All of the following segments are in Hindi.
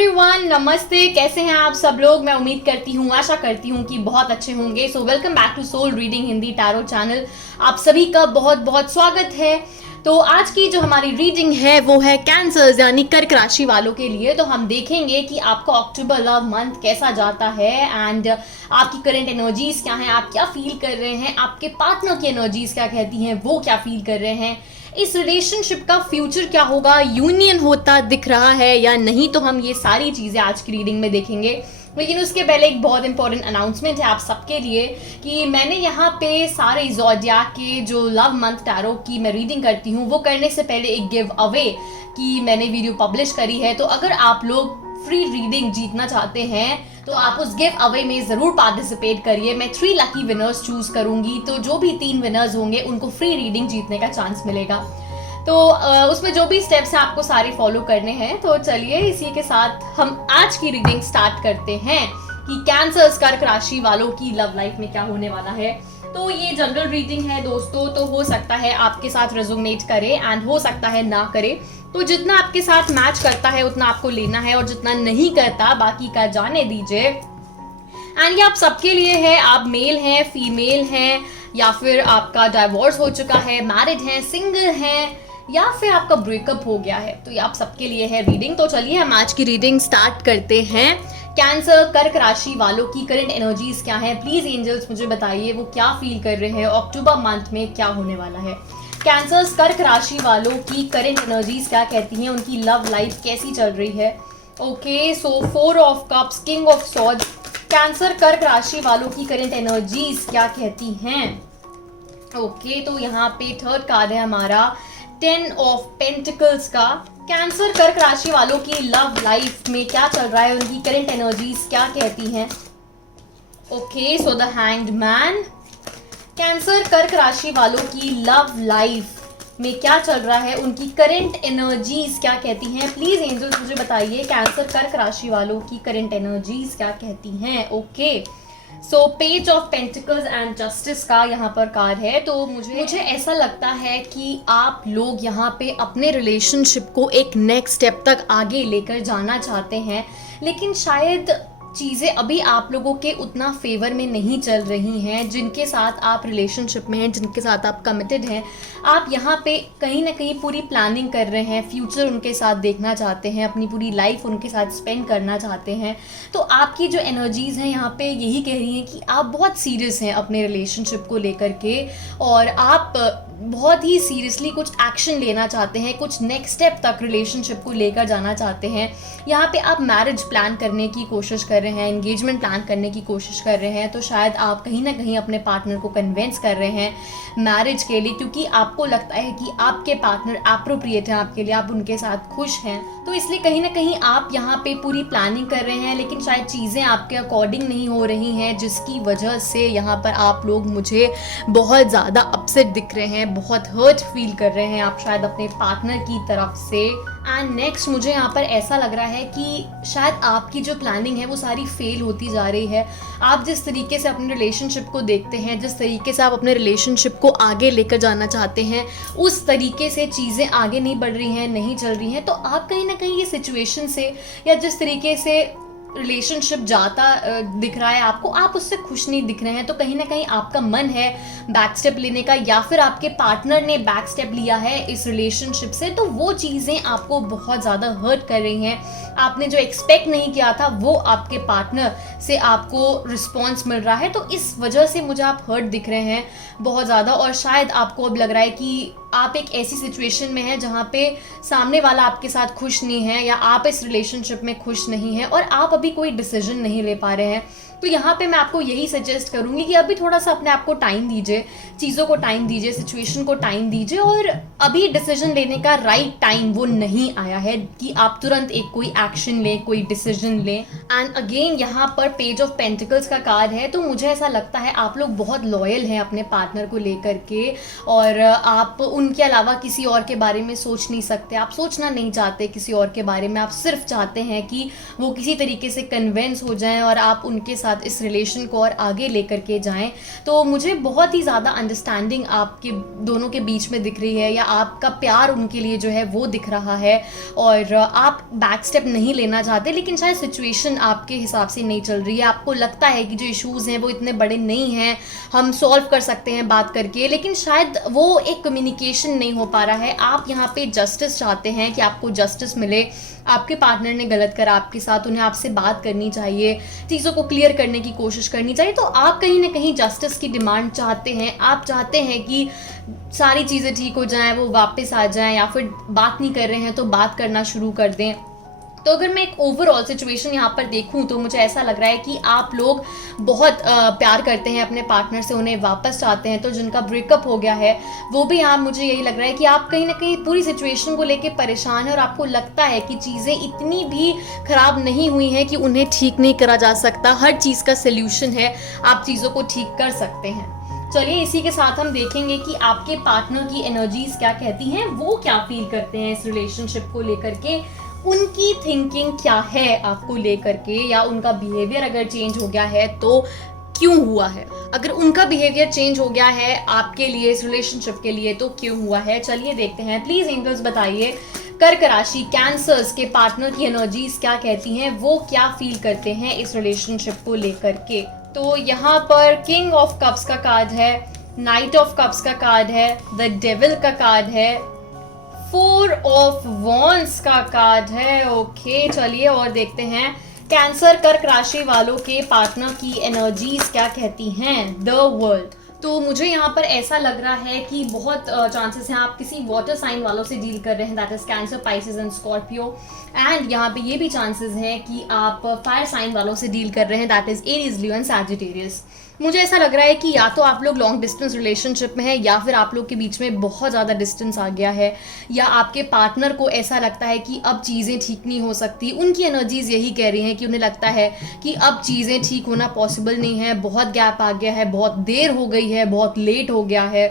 एवरीवन, नमस्ते। कैसे हैं आप सब लोग? मैं उम्मीद करती हूँ, आशा करती हूँ कि बहुत अच्छे होंगे। So welcome back to soul reading Hindi tarot channel. आप सभी का बहुत बहुत स्वागत है। तो आज की जो हमारी रीडिंग है वो है कैंसर्स यानी कर्क राशि वालों के लिए। तो हम देखेंगे कि आपका अक्टूबर लव मंथ कैसा जाता है एंड आपकी करंट एनर्जीज क्या हैं, आप क्या फील कर रहे हैं, आपके पार्टनर की एनर्जीज क्या कहती हैं, वो क्या फील कर रहे हैं, इस रिलेशनशिप का फ्यूचर क्या होगा, यूनियन होता दिख रहा है या नहीं। तो हम ये सारी चीज़ें आज की रीडिंग में देखेंगे। लेकिन उसके पहले एक बहुत इंपॉर्टेंट अनाउंसमेंट है आप सबके लिए कि मैंने यहाँ पे सारे ज़ोडिएक के जो लव मंथ टैरो की मैं रीडिंग करती हूँ वो करने से पहले एक गिव अवे की मैंने वीडियो पब्लिश करी है। तो अगर आप लोग फ्री रीडिंग जीतना चाहते हैं तो आप उस गिव अवे में ज़रूर पार्टिसिपेट करिए। मैं 3 लकी विनर्स चूज करूंगी, तो जो भी 3 विनर्स होंगे उनको फ्री रीडिंग जीतने का चांस मिलेगा। तो उसमें जो भी स्टेप्स हैं आपको सारे फॉलो करने हैं। तो चलिए इसी के साथ हम आज की रीडिंग स्टार्ट करते हैं कि कैंसर्स कर्क राशि वालों की लव लाइफ में क्या होने वाला है। तो ये जनरल रीडिंग है दोस्तों, तो हो सकता है आपके साथ रेजोनेट करे एंड हो सकता है ना करे। तो जितना आपके साथ मैच करता है उतना आपको लेना है और जितना नहीं करता बाकी का जाने दीजिए। एंड ये आप सबके लिए है, आप मेल हैं, फीमेल हैं, या फिर आपका डाइवोर्स हो चुका है, मैरिड हैं, सिंगल हैं, या फिर आपका ब्रेकअप हो गया है, तो ये आप सबके लिए है रीडिंग। तो चलिए हम आज की रीडिंग स्टार्ट करते हैं। कैंसर कर्क राशि वालों की करंट एनर्जीज क्या है, प्लीज एंजल्स मुझे बताइए वो क्या फील कर रहे हैं, अक्टूबर मंथ में क्या होने वाला है। कैंसर्स कर्क राशि वालों की करंट एनर्जीज क्या कहती हैं, उनकी लव लाइफ कैसी चल रही है। Okay, so 4 of cups, king of swords. Cancer कर्क राशि वालों की करंट एनर्जीज क्या कहती हैं। ओके, तो यहाँ पे थर्ड कार्ड है हमारा 10 ऑफ पेंटिकल्स का। कैंसर कर्क राशि वालों की लव लाइफ में क्या चल रहा है, उनकी करंट एनर्जीज क्या कहती हैं। Okay, so the hanged man. Cancer कर्क राशि वालों की लव लाइफ में क्या चल रहा है, उनकी करंट एनर्जीज क्या कहती हैं। प्लीज एंजल्स मुझे बताइए कैंसर कर्क राशि वालों की करंट एनर्जीज क्या कहती हैं। Okay, so page of pentacles and justice का यहाँ पर कार्ड है। तो मुझे ऐसा लगता है कि आप लोग यहाँ पे अपने रिलेशनशिप को एक नेक्स्ट स्टेप तक आगे लेकर जाना चाहते हैं, लेकिन शायद चीज़ें अभी आप लोगों के उतना फेवर में नहीं चल रही हैं। जिनके साथ आप रिलेशनशिप में हैं, जिनके साथ आप कमिटेड हैं, आप यहाँ पे कहीं ना कहीं पूरी प्लानिंग कर रहे हैं, फ्यूचर उनके साथ देखना चाहते हैं, अपनी पूरी लाइफ उनके साथ स्पेंड करना चाहते हैं। तो आपकी जो एनर्जीज़ हैं यहाँ पे यही कह रही हैं कि आप बहुत सीरियस हैं अपने रिलेशनशिप को लेकर के, और आप बहुत ही सीरियसली कुछ एक्शन लेना चाहते हैं, कुछ नेक्स्ट स्टेप तक रिलेशनशिप को लेकर जाना चाहते हैं। यहाँ पे आप मैरिज प्लान करने की कोशिश कर रहे हैं, एंगेजमेंट प्लान करने की कोशिश कर रहे हैं। तो शायद आप कहीं ना कहीं अपने पार्टनर को कन्विंस कर रहे हैं मैरिज के लिए, क्योंकि आपको लगता है कि आपके पार्टनर एप्रोप्रिएट हैं आपके लिए, आप उनके साथ खुश हैं। तो इसलिए कहीं ना कहीं आप यहाँ पे पूरी प्लानिंग कर रहे हैं, लेकिन शायद चीज़ें आपके अकॉर्डिंग नहीं हो रही हैं, जिसकी वजह से यहाँ पर आप लोग मुझे बहुत ज़्यादा अपसेट दिख रहे हैं, बहुत हर्ट फील कर रहे हैं आप शायद अपने पार्टनर की तरफ से। एंड नेक्स्ट मुझे यहाँ पर ऐसा लग रहा है कि शायद आपकी जो प्लानिंग है वो सारी फेल होती जा रही है। आप जिस तरीके से अपने रिलेशनशिप को देखते हैं, जिस तरीके से आप अपने रिलेशनशिप को आगे लेकर जाना चाहते हैं, उस तरीके से चीज़ें आगे नहीं बढ़ रही हैं, नहीं चल रही हैं। तो आप कहीं ना कहीं ये सिचुएशन से या जिस तरीके से रिलेशनशिप जाता दिख रहा है आपको, आप उससे खुश नहीं दिख रहे हैं। तो कहीं ना कहीं आपका मन है बैक स्टेप लेने का, या फिर आपके पार्टनर ने बैक स्टेप लिया है इस रिलेशनशिप से, तो वो चीज़ें आपको बहुत ज़्यादा हर्ट कर रही हैं। आपने जो एक्सपेक्ट नहीं किया था वो आपके पार्टनर से आपको रिस्पॉन्स मिल रहा है, तो इस वजह से मुझे आप हर्ट दिख रहे हैं बहुत ज़्यादा। और शायद आपको अब लग रहा है कि आप एक ऐसी सिचुएशन में हैं जहाँ पे सामने वाला आपके साथ खुश नहीं है, या आप इस रिलेशनशिप में खुश नहीं हैं, और आप अभी कोई डिसीजन नहीं ले पा रहे हैं। तो यहाँ पे मैं आपको यही सजेस्ट करूँगी कि अभी थोड़ा सा अपने आप को टाइम दीजिए, चीज़ों को टाइम दीजिए, सिचुएशन को टाइम दीजिए, और अभी डिसीजन लेने का राइट टाइम वो नहीं आया है कि आप तुरंत एक कोई एक्शन लें, कोई डिसीजन लें। एंड अगेन यहाँ पर पेज ऑफ पेंटिकल्स का कार्ड है। तो मुझे ऐसा लगता है आप लोग बहुत लॉयल हैं अपने पार्टनर को लेकर के, और आप उनके अलावा किसी और के बारे में सोच नहीं सकते, आप सोचना नहीं चाहते किसी और के बारे में। आप सिर्फ चाहते हैं कि वो किसी तरीके से कन्विंस हो जाएं और आप उनके साथ साथ इस रिलेशन को और आगे लेकर के जाएं। तो मुझे बहुत ही ज़्यादा अंडरस्टैंडिंग आपके दोनों के बीच में दिख रही है, या आपका प्यार उनके लिए जो है वो दिख रहा है, और आप बैक स्टेप नहीं लेना चाहते, लेकिन शायद सिचुएशन आपके हिसाब से नहीं चल रही है। आपको लगता है कि जो इश्यूज़ हैं वो इतने बड़े नहीं हैं, हम सॉल्व कर सकते हैं बात करके, लेकिन शायद वो एक कम्युनिकेशन नहीं हो पा रहा है। आप यहाँ पे जस्टिस चाहते हैं कि आपको जस्टिस मिले। आपके पार्टनर ने गलत करा आपके साथ, उन्हें आपसे बात करनी चाहिए, चीज़ों को क्लियर करने की कोशिश करनी चाहिए। तो आप कहीं ना कहीं जस्टिस की डिमांड चाहते हैं। आप चाहते हैं कि सारी चीज़ें ठीक हो जाएं, वो वापस आ जाएं, या फिर बात नहीं कर रहे हैं तो बात करना शुरू कर दें। तो अगर मैं एक ओवरऑल सिचुएशन यहाँ पर देखूँ तो मुझे ऐसा लग रहा है कि आप लोग बहुत प्यार करते हैं अपने पार्टनर से, उन्हें वापस चाहते हैं। तो जिनका ब्रेकअप हो गया है वो भी यहाँ मुझे यही लग रहा है कि आप कहीं ना कहीं पूरी सिचुएशन को लेके परेशान हैं, और आपको लगता है कि चीज़ें इतनी भी ख़राब नहीं हुई हैं कि उन्हें ठीक नहीं करा जा सकता। हर चीज़ का सल्यूशन है, आप चीज़ों को ठीक कर सकते हैं। चलिए इसी के साथ हम देखेंगे कि आपके पार्टनर की एनर्जीज क्या कहती हैं, वो क्या फील करते हैं इस रिलेशनशिप को लेकर के, उनकी थिंकिंग क्या है आपको लेकर के, या उनका बिहेवियर अगर चेंज हो गया है तो क्यों हुआ है। अगर उनका बिहेवियर चेंज हो गया है आपके लिए, इस रिलेशनशिप के लिए, तो क्यों हुआ है। चलिए देखते हैं। प्लीज एंजल्स बताइए कर्क राशि कैंसर्स के पार्टनर की एनर्जीज क्या कहती हैं, वो क्या फील करते हैं इस रिलेशनशिप को लेकर के। तो यहाँ पर किंग ऑफ कप्स का कार्ड है, नाइट ऑफ कप्स का कार्ड है, द डेविल का कार्ड है, 4 ऑफ वॉन्ड्स का कार्ड है। ओके चलिए और देखते हैं कैंसर कर्क राशि वालों के पार्टनर की एनर्जीज क्या कहती हैं। The world. तो मुझे यहाँ पर ऐसा लग रहा है कि बहुत चांसेस हैं आप किसी वाटर साइन वालों से डील कर रहे हैं, that is cancer, Pisces and Scorpio. And यहाँ पे ये भी चांसेस हैं कि आप फायर साइन वालों से डील कर रहे हैं, that is Aries, Leo and Sagittarius. मुझे ऐसा लग रहा है कि या तो आप लोग लॉन्ग डिस्टेंस रिलेशनशिप में हैं, या फिर आप लोग के बीच में बहुत ज़्यादा डिस्टेंस आ गया है, या आपके पार्टनर को ऐसा लगता है कि अब चीज़ें ठीक नहीं हो सकती। उनकी एनर्जीज यही कह रही हैं कि उन्हें लगता है कि अब चीज़ें ठीक होना पॉसिबल नहीं है, बहुत गैप आ गया है, बहुत देर हो गई है, बहुत लेट हो गया है।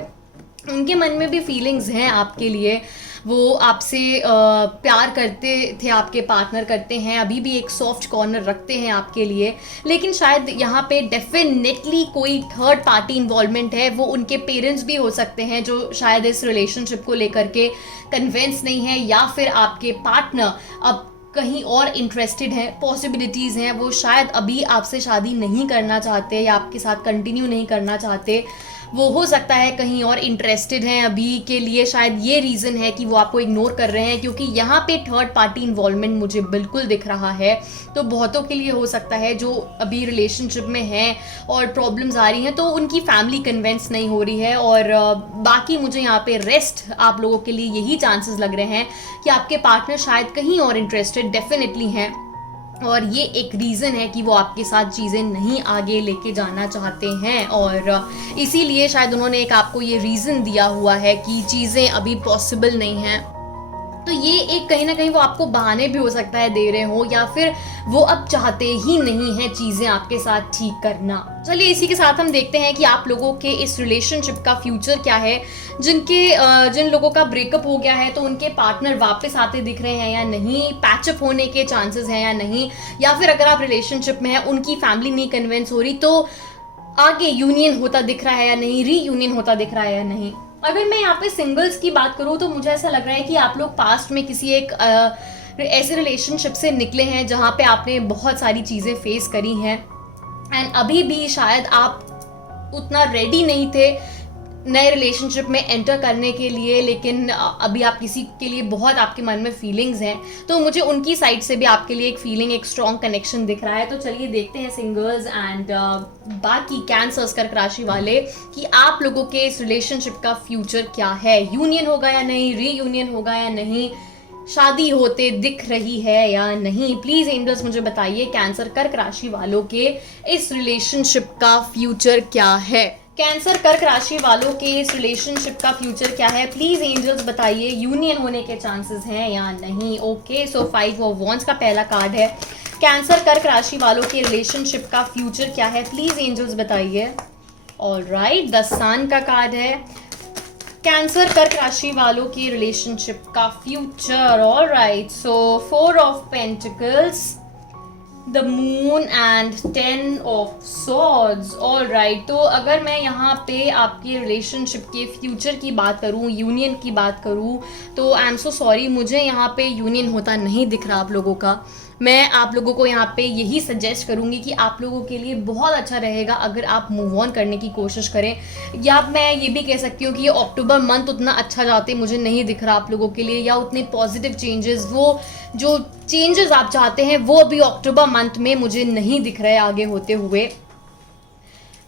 उनके मन में भी फीलिंग्स हैं आपके लिए, वो आपसे प्यार करते थे, आपके पार्टनर करते हैं, अभी भी एक सॉफ्ट कॉर्नर रखते हैं आपके लिए, लेकिन शायद यहाँ पे डेफिनेटली कोई थर्ड पार्टी इन्वॉल्वमेंट है। वो उनके पेरेंट्स भी हो सकते हैं जो शायद इस रिलेशनशिप को लेकर के कन्विंस नहीं है, या फिर आपके पार्टनर अब कहीं और इंटरेस्टेड हैं, पॉसिबिलिटीज़ हैं, वो शायद अभी आपसे शादी नहीं करना चाहते या आपके साथ कंटिन्यू नहीं करना चाहते। वो हो सकता है कहीं और इंटरेस्टेड हैं अभी के लिए, शायद ये रीज़न है कि वो आपको इग्नोर कर रहे हैं, क्योंकि यहाँ पे थर्ड पार्टी इन्वॉल्वमेंट मुझे बिल्कुल दिख रहा है। तो बहुतों के लिए हो सकता है जो अभी रिलेशनशिप में हैं और प्रॉब्लम्स आ रही हैं, तो उनकी फैमिली कन्विंस नहीं हो रही है, और बाकी मुझे यहाँ पे रेस्ट आप लोगों के लिए यही चांसेस लग रहे हैं कि आपके पार्टनर शायद कहीं और इंटरेस्टेड डेफिनेटली हैं, और ये एक रीज़न है कि वो आपके साथ चीज़ें नहीं आगे लेके जाना चाहते हैं, और इसीलिए शायद उन्होंने एक आपको ये रीज़न दिया हुआ है कि चीज़ें अभी पॉसिबल नहीं हैं। तो ये एक कहीं ना कहीं वो आपको बहाने भी हो सकता है दे रहे हो, या फिर वो अब चाहते ही नहीं है चीज़ें आपके साथ ठीक करना। चलिए इसी के साथ हम देखते हैं कि आप लोगों के इस रिलेशनशिप का फ्यूचर क्या है। जिन लोगों का ब्रेकअप हो गया है तो उनके पार्टनर वापस आते दिख रहे हैं या नहीं, पैचअप होने के चांसेस हैं या नहीं, या फिर अगर आप रिलेशनशिप में हैं उनकी फैमिली नहीं कन्विंस हो रही तो आगे यूनियन होता दिख रहा है या नहीं, रीयूनियन होता दिख रहा है या नहीं। अगर मैं यहाँ पे सिंगल्स की बात करूँ तो मुझे ऐसा लग रहा है कि आप लोग पास्ट में किसी एक ऐसे रिलेशनशिप से निकले हैं जहाँ पे आपने बहुत सारी चीज़ें फेस करी हैं, एंड अभी भी शायद आप उतना रेडी नहीं थे नए रिलेशनशिप में एंटर करने के लिए, लेकिन अभी आप किसी के लिए बहुत आपके मन में फीलिंग्स हैं, तो मुझे उनकी साइड से भी आपके लिए एक फीलिंग, एक स्ट्रॉन्ग कनेक्शन दिख रहा है। तो चलिए देखते हैं सिंगल्स एंड बाकी कैंसर्स कर्क राशि वाले कि आप लोगों के इस रिलेशनशिप का फ्यूचर क्या है। यूनियन होगा या नहीं, रीयूनियन होगा या नहीं, शादी होते दिख रही है या नहीं। प्लीज एंजल्स मुझे बताइए कैंसर कर्क राशि वालों के इस रिलेशनशिप का फ्यूचर क्या है। कैंसर कर्क राशि वालों के इस रिलेशनशिप का फ्यूचर क्या है, प्लीज एंजल्स बताइए। यूनियन होने के चांसेस हैं या नहीं। ओके सो 5 ऑफ वॉन्ड्स का पहला कार्ड है। कैंसर कर्क राशि वालों के रिलेशनशिप का फ्यूचर क्या है, प्लीज एंजल्स बताइए। ऑलराइट, द सन का कार्ड है। कैंसर कर्क राशि वालों के रिलेशनशिप का future. Alright, so 4 of pentacles, the moon and 10 of swords. All right, तो अगर मैं यहाँ पे आपके रिलेशनशिप के फ्यूचर की बात करूँ, यूनियन की बात करूँ, तो आई एम सो सॉरी, मुझे यहाँ पे यूनियन होता नहीं दिख रहा आप लोगों का। मैं आप लोगों को यहाँ पे यही सजेस्ट करूँगी कि आप लोगों के लिए बहुत अच्छा रहेगा अगर आप मूव ऑन करने की कोशिश करें। या मैं ये भी कह सकती हूँ कि ये अक्टूबर मंथ उतना अच्छा जाते मुझे नहीं दिख रहा आप लोगों के लिए, या उतने पॉजिटिव चेंजेस, वो जो चेंजेस आप चाहते हैं वो अभी अक्टूबर मंथ में मुझे नहीं दिख रहे आगे होते हुए।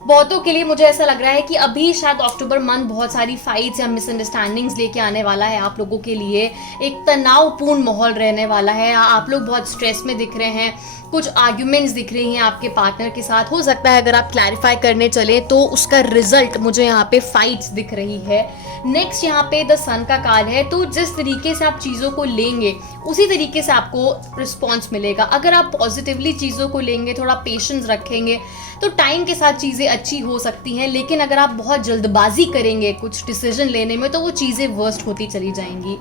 बहुतों के लिए मुझे ऐसा लग रहा है कि अभी शायद अक्टूबर मंथ बहुत सारी फाइट्स या मिसअंडरस्टैंडिंग्स लेके आने वाला है आप लोगों के लिए। एक तनावपूर्ण माहौल रहने वाला है, आप लोग बहुत स्ट्रेस में दिख रहे हैं, कुछ आर्ग्यूमेंट्स दिख रही हैं आपके पार्टनर के साथ। हो सकता है अगर आप क्लैरिफाई करने चले तो उसका रिजल्ट मुझे यहाँ पे फाइट्स दिख रही है। नेक्स्ट यहाँ पे द सन का कार्ड है, तो जिस तरीके से आप चीज़ों को लेंगे उसी तरीके से आपको रिस्पॉन्स मिलेगा। अगर आप पॉजिटिवली चीज़ों को लेंगे, थोड़ा पेशेंस रखेंगे, तो टाइम के साथ चीज़ें अच्छी हो सकती हैं। लेकिन अगर आप बहुत जल्दबाजी करेंगे कुछ डिसीजन लेने में तो वो चीज़ें वर्स्ट होती चली जाएंगी।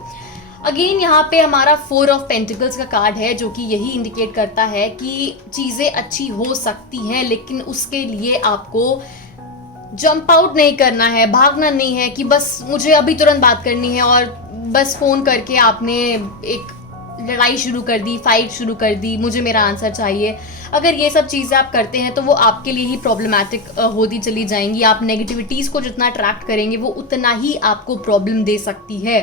अगेन यहाँ पे हमारा 4 ऑफ पेंटिकल्स का कार्ड है, जो कि यही इंडिकेट करता है कि चीज़ें अच्छी हो सकती हैं, लेकिन उसके लिए आपको जंप आउट नहीं करना है, भागना नहीं है कि बस मुझे अभी तुरंत बात करनी है और बस फ़ोन करके आपने एक लड़ाई शुरू कर दी, फाइट शुरू कर दी, मुझे मेरा आंसर चाहिए। अगर ये सब चीज़ें आप करते हैं तो वो आपके लिए ही प्रॉब्लमैटिक होती चली जाएंगी। आप नेगेटिविटीज़ को जितना अट्रैक्ट करेंगे वो उतना ही आपको प्रॉब्लम दे सकती है।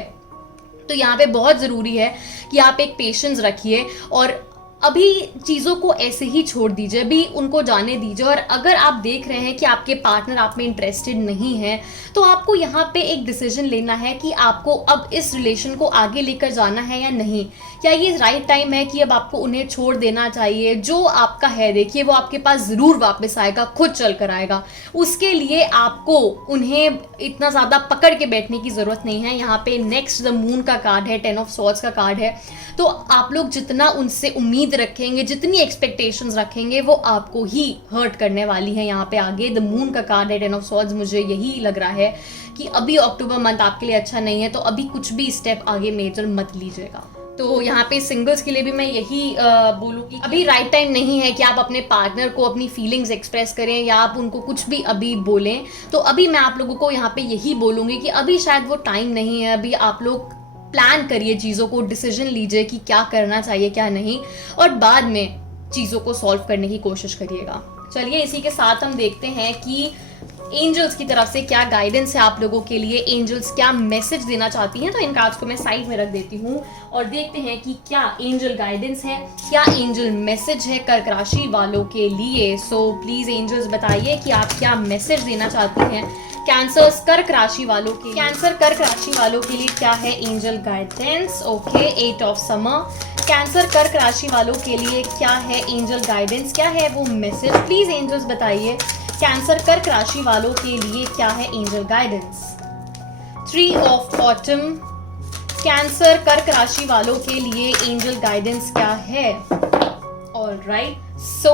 तो यहाँ पे बहुत ज़रूरी है कि आप एक पेशेंस रखिए और अभी चीज़ों को ऐसे ही छोड़ दीजिए, अभी उनको जाने दीजिए। और अगर आप देख रहे हैं कि आपके पार्टनर आप में इंटरेस्टेड नहीं है तो आपको यहाँ पे एक डिसीजन लेना है कि आपको अब इस रिलेशन को आगे लेकर जाना है या नहीं। क्या ये राइट टाइम है कि अब आपको उन्हें छोड़ देना चाहिए? जो आपका है देखिए वो आपके पास ज़रूर वापस आएगा, खुद चल कर आएगा। उसके लिए आपको उन्हें इतना ज़्यादा पकड़ के बैठने की ज़रूरत नहीं है। यहाँ पे नेक्स्ट द मून का कार्ड है, 10 ऑफ सॉर्ड्स का कार्ड है। तो आप लोग जितना उनसे उम्मीद रखेंगे, जितनी एक्सपेक्टेशंस रखेंगे, वो आपको ही हर्ट करने वाली है। यहाँ पे आगे द मून का कार्ड है, 10 ऑफ सॉर्ड्स। मुझे यही लग रहा है कि अभी अक्टूबर मंथ आपके लिए अच्छा नहीं है, तो अभी कुछ भी स्टेप आगे मेजर मत लीजिएगा। तो यहाँ पे सिंगल्स के लिए भी मैं यही बोलूँगी, अभी राइट टाइम नहीं है कि आप अपने पार्टनर को अपनी फीलिंग्स एक्सप्रेस करें या आप उनको कुछ भी अभी बोलें। तो अभी मैं आप लोगों को यहाँ पे यही बोलूँगी कि अभी शायद वो टाइम नहीं है। अभी आप लोग प्लान करिए चीज़ों को, डिसीजन लीजिए कि क्या करना चाहिए क्या नहीं, और बाद में चीज़ों को सॉल्व करने की कोशिश करिएगा। चलिए इसी के साथ हम देखते हैं कि एंजल्स की तरफ से क्या गाइडेंस है आप लोगों के लिए, एंजल्स क्या मैसेज देना चाहती हैं। तो इन कार्ड्स को मैं साइड में रख देती हूँ और देखते हैं कि क्या एंजल गाइडेंस है, क्या एंजल मैसेज है कर्क राशि वालों के लिए। सो प्लीज एंजल्स बताइए कि आप क्या मैसेज देना चाहती हैं कैंसर कर्क राशि वालों के लिए। कैंसर कर्क राशि वालों के लिए क्या है angel guidance? Okay, 8 of summer. Cancer कर्क राशि वालों के लिए क्या है एंजल गाइडेंस, क्या है वो मैसेज? प्लीज एंजल्स बताइए कैंसर कर्क राशि वालों के लिए क्या है angel guidance. 3 of autumn. Cancer कर्क राशि वालों के लिए एंजल गाइडेंस क्या है? Alright, so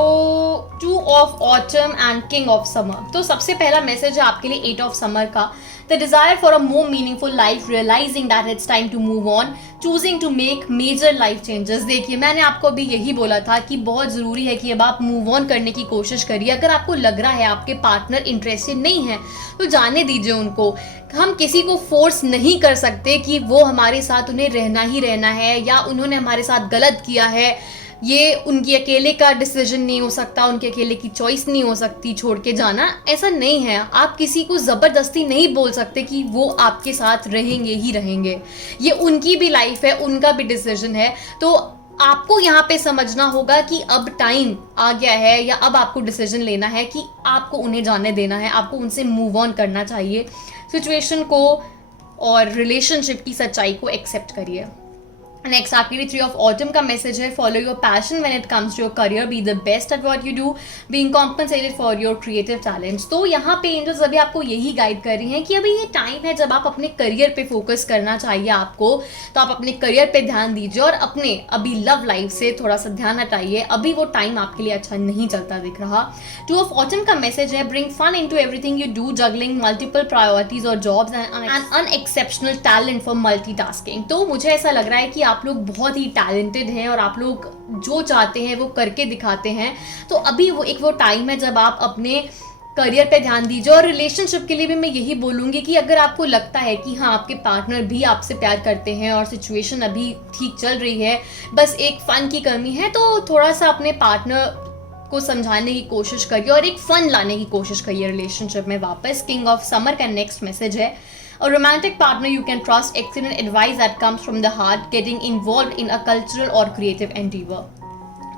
2 of autumn and king of summer. तो सबसे पहला मैसेज है आपके लिए 8 ऑफ समर का, the desire for a more meaningful life, realising that it's time to move on, choosing to make major life changes. देखिए मैंने आपको अभी यही बोला था कि बहुत ज़रूरी है कि अब आप मूव ऑन करने की कोशिश करिए। अगर आपको लग रहा है आपके पार्टनर इंटरेस्टेड नहीं है तो जाने दीजिए उनको। हम किसी को फोर्स नहीं कर सकते कि वो हमारे साथ उन्हें रहना ही रहना है या उन्होंने हमारे साथ गलत किया है। ये उनकी अकेले का डिसीजन नहीं हो सकता, उनके अकेले की चॉइस नहीं हो सकती छोड़ के जाना, ऐसा नहीं है। आप किसी को ज़बरदस्ती नहीं बोल सकते कि वो आपके साथ रहेंगे ही रहेंगे। ये उनकी भी लाइफ है, उनका भी डिसीजन है। तो आपको यहाँ पे समझना होगा कि अब टाइम आ गया है या अब आपको डिसीजन लेना है कि आपको उन्हें जाने देना है, आपको उनसे मूव ऑन करना चाहिए। सिचुएशन को और रिलेशनशिप की सच्चाई को एक्सेप्ट करिए। नेक्स्ट आपके लिए 3 ऑफ ऑटम का मैसेज है, follow your passion when it comes to your career, be the best at what you do, being compensated for your creative talents. तो यहाँ पे एंजल्स अभी आपको यही गाइड कर रही हैं कि अभी ये टाइम है जब आप अपने करियर पे फोकस करना चाहिए आपको। तो आप अपने करियर पे ध्यान दीजिए और अपने अभी लव लाइफ से थोड़ा सा ध्यान हटाइए। अभी वो टाइम आपके लिए अच्छा नहीं चलता दिख रहा। 2 ऑफ ऑटम का मैसेज है, bring fun into everything you do, juggling multiple priorities और jobs and unexceptional talent for multitasking. तो मुझे ऐसा लग रहा है कि आप लोग बहुत ही टैलेंटेड हैं और आप लोग जो चाहते हैं वो करके दिखाते हैं। तो अभी वो टाइम है जब आप अपने करियर पे ध्यान दीजिए। और रिलेशनशिप के लिए भी मैं यही बोलूँगी कि अगर आपको लगता है कि हाँ आपके पार्टनर भी आपसे प्यार करते हैं और सिचुएशन अभी ठीक चल रही है, बस एक फ़न की कमी है, तो थोड़ा सा अपने पार्टनर को समझाने की कोशिश करिए और एक फ़न लाने की कोशिश करिए रिलेशनशिप में वापस। किंग ऑफ समर का नेक्स्ट मैसेज है, A romantic partner you can trust, excellent advice that comes from the heart, getting involved in a cultural or creative endeavor।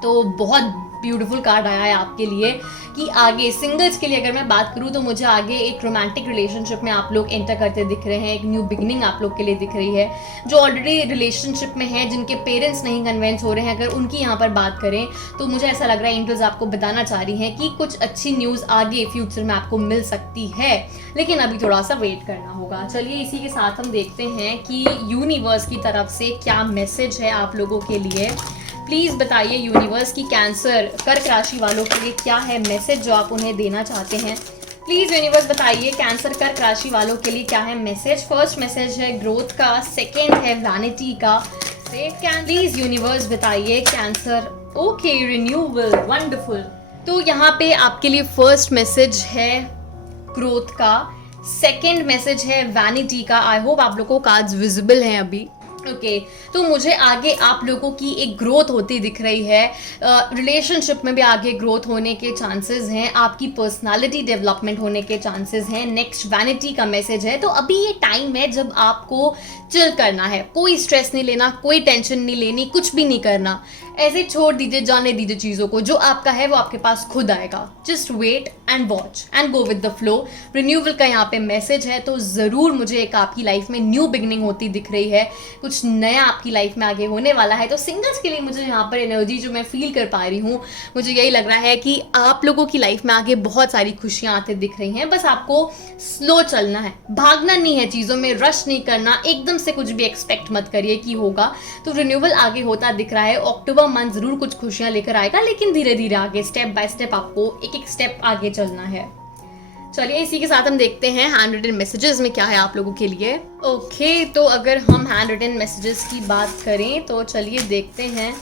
तो बहुत ब्यूटीफुल कार्ड आया है आपके लिए कि आगे सिंगल्स के लिए अगर मैं बात करूँ तो मुझे आगे एक रोमांटिक रिलेशनशिप में आप लोग एंटर करते दिख रहे हैं। एक न्यू बिगनिंग आप लोग के लिए दिख रही है। जो ऑलरेडी रिलेशनशिप में है, जिनके पेरेंट्स नहीं कन्विंस हो रहे हैं, अगर उनकी यहाँ पर बात करें तो मुझे ऐसा लग रहा है एंजल्स आपको बताना चाह रही हैं कि कुछ अच्छी न्यूज़ आगे फ्यूचर में आपको मिल सकती है, लेकिन अभी थोड़ा सा वेट करना होगा। चलिए इसी के साथ हम देखते हैं कि यूनिवर्स की तरफ से क्या मैसेज है आप लोगों के लिए। प्लीज़ बताइए यूनिवर्स की कैंसर कर्क राशि वालों के लिए क्या है मैसेज जो आप उन्हें देना चाहते हैं। प्लीज़ यूनिवर्स बताइए कैंसर कर्क राशि वालों के लिए क्या है मैसेज। फर्स्ट मैसेज है ग्रोथ का, सेकेंड है वैनिटी का। प्लीज़ यूनिवर्स बताइए कैंसर, ओके रिन्यूअल, वंडरफुल। तो यहाँ पे आपके लिए फर्स्ट मैसेज है ग्रोथ का, सेकेंड मैसेज है वैनिटी का। आई होप आप लोगों को कार्ड्स विजिबल हैं अभी। ओके तो मुझे आगे आप लोगों की एक ग्रोथ होती दिख रही है। रिलेशनशिप में भी आगे ग्रोथ होने के चांसेस हैं, आपकी पर्सनालिटी डेवलपमेंट होने के चांसेस हैं। नेक्स्ट वैनिटी का मैसेज है। तो अभी ये टाइम है जब आपको चिल करना है, कोई स्ट्रेस नहीं लेना, कोई टेंशन नहीं लेनी, कुछ भी नहीं करना, ऐसे छोड़ दीजिए, जाने दीजिए चीज़ों को। जो आपका है वो आपके पास खुद आएगा। Just wait and watch and go with the flow. Renewal का यहाँ पे मैसेज है, तो ज़रूर मुझे एक आपकी लाइफ में न्यू बिगनिंग होती दिख रही है, कुछ नया आपकी लाइफ में आगे होने वाला है। तो सिंगल्स के लिए मुझे यहाँ पर एनर्जी जो मैं फील कर पा रही हूँ, मुझे यही लग रहा है कि आप लोगों की लाइफ में आगे बहुत सारी खुशियाँ आते दिख रही हैं। बस आपको स्लो चलना है, भागना नहीं है, चीज़ों में रश नहीं करना, एकदम से कुछ भी एक्सपेक्ट मत करिए कि होगा। तो रिन्यूअल आगे होता दिख रहा है। अक्टूबर मंथ जरूर कुछ खुशियां लेकर आएगा, लेकिन धीरे धीरे आगे स्टेप बाय स्टेप आपको एक एक स्टेप आगे चलना है। चलिए इसी के साथ हम देखते हैं हैंड रिटन मैसेजेस में क्या है आप लोगों के लिए। ओके तो अगर हम हैंड रिटन मैसेजेस की बात करें तो चलिए देखते हैं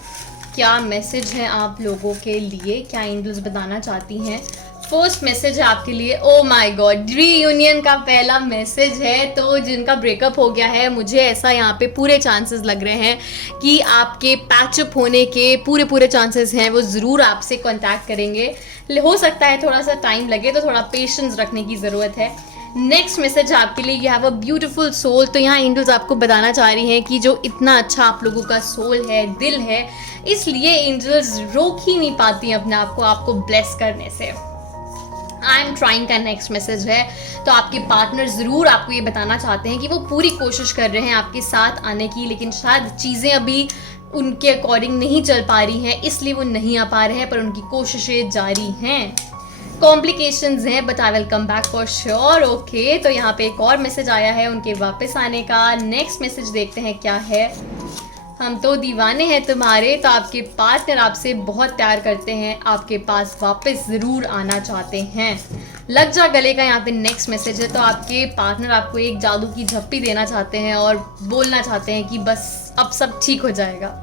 क्या मैसेज है आप लोगों के लिए, क्या एंजल्स बताना चाहती हैं। फर्स्ट मैसेज है आपके लिए, ओ माय गॉड, रीयूनियन का पहला मैसेज है। तो जिनका ब्रेकअप हो गया है, मुझे ऐसा यहाँ पे पूरे चांसेस लग रहे हैं कि आपके पैचअप होने के पूरे चांसेस हैं। वो ज़रूर आपसे कांटेक्ट करेंगे। हो सकता है थोड़ा सा टाइम लगे, तो थोड़ा पेशेंस रखने की ज़रूरत है। नेक्स्ट मैसेज आपके लिए, you have a beautiful soul. तो यहाँ एंजल्स आपको बताना चाह रही हैं कि जो इतना अच्छा आप लोगों का सोल है, दिल है, इसलिए एंजल्स रोक ही नहीं पाती अपने आप को आपको ब्लेस करने से। आई एम ट्राइंग का नेक्स्ट मैसेज है। तो आपके पार्टनर ज़रूर आपको ये बताना चाहते हैं कि वो पूरी कोशिश कर रहे हैं आपके साथ आने की, लेकिन शायद चीज़ें अभी उनके अकॉर्डिंग नहीं चल पा रही हैं, इसलिए वो नहीं आ पा रहे हैं, पर उनकी कोशिशें जारी हैं। कॉम्प्लिकेशंस हैं, but I will come back for sure. Okay तो यहाँ पे एक और मैसेज आया है उनके वापस आने का। नेक्स्ट मैसेज देखते हैं क्या है। हम तो दीवाने हैं तुम्हारे। तो आपके पार्टनर आपसे बहुत प्यार करते हैं, आपके पास वापस ज़रूर आना चाहते हैं। लग जा गले का यहाँ पे नेक्स्ट मैसेज है। तो आपके पार्टनर आपको एक जादू की झप्पी देना चाहते हैं और बोलना चाहते हैं कि बस अब सब ठीक हो जाएगा।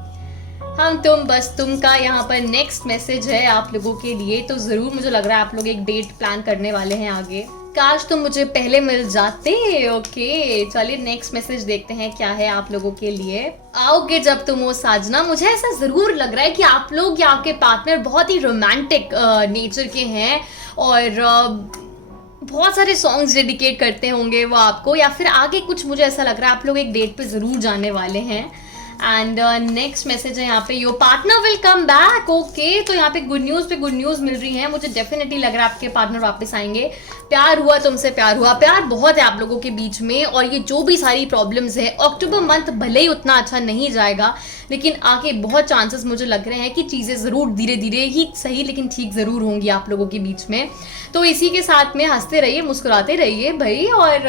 हम तुम बस तुम का यहाँ पर नेक्स्ट मैसेज है आप लोगों के लिए। तो ज़रूर मुझे लग रहा है आप लोग एक डेट प्लान करने वाले हैं आगे। काश तुम मुझे पहले मिल जाते। ओके चलिए नेक्स्ट मैसेज देखते हैं क्या है आप लोगों के लिए। आओगे जब तुम हो साजना। मुझे ऐसा ज़रूर लग रहा है कि आप लोग या आपके पार्टनर बहुत ही रोमांटिक नेचर के हैं और बहुत सारे सॉन्ग्स डेडिकेट करते होंगे वो आपको, या फिर आगे कुछ मुझे ऐसा लग रहा है आप लोग एक डेट पे ज़रूर जाने वाले हैं। एंड नेक्स्ट मैसेज है यहाँ पे, your partner will come back. Okay तो यहाँ पे गुड न्यूज़ मिल रही है। मुझे डेफिनेटली लग रहा है आपके पार्टनर वापस आएंगे। प्यार हुआ तुमसे, प्यार हुआ, प्यार बहुत है आप लोगों के बीच में। और ये जो भी सारी प्रॉब्लम्स है, अक्टूबर मंथ भले ही उतना अच्छा नहीं जाएगा, लेकिन आगे बहुत चांसेस मुझे लग रहे हैं कि चीज़ें ज़रूर धीरे धीरे ही सही लेकिन ठीक ज़रूर होंगी आप लोगों के बीच में। तो इसी के साथ में हंसते रहिए, मुस्कुराते रहिए भाई। और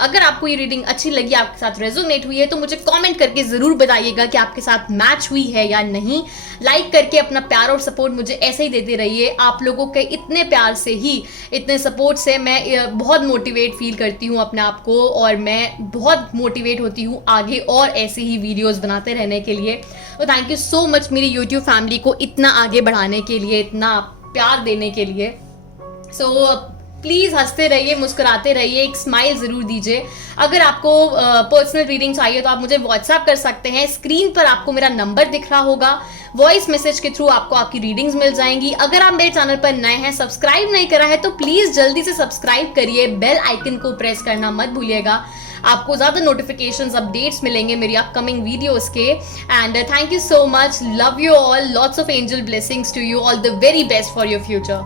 अगर आपको ये रीडिंग अच्छी लगी, आपके साथ रेजोनेट हुई है, तो मुझे कॉमेंट करके ज़रूर बताइए बताइएगा कि आपके साथ मैच हुई है या नहीं। लाइक करके अपना प्यार और सपोर्ट मुझे ऐसे ही देते रहिए। आप लोगों के इतने प्यार से ही, इतने सपोर्ट से मैं बहुत मोटिवेट फील करती हूँ अपने आप को, और मैं बहुत मोटिवेट होती हूँ आगे और ऐसे ही वीडियोस बनाते रहने के लिए। तो थैंक यू सो मच मेरी यूट्यूब फैमिली को इतना आगे बढ़ाने के लिए, इतना प्यार देने के लिए। सो प्लीज़ हंसते रहिए, मुस्कुराते रहिए, एक स्माइल ज़रूर दीजिए। अगर आपको पर्सनल रीडिंग चाहिए तो आप मुझे व्हाट्सएप कर सकते हैं। स्क्रीन पर आपको मेरा नंबर दिख रहा होगा, वॉइस मैसेज के थ्रू आपको आपकी रीडिंग्स मिल जाएंगी। अगर आप मेरे चैनल पर नए हैं, सब्सक्राइब नहीं करा है, तो प्लीज़ जल्दी से सब्सक्राइब करिए, बेल आइकन को प्रेस करना मत भूलिएगा। आपको ज़्यादा नोटिफिकेशंस, अपडेट्स मिलेंगे मेरी अपकमिंग वीडियोस के। And thank you so much, love you all, lots of angel blessings to you, all the very best for your future.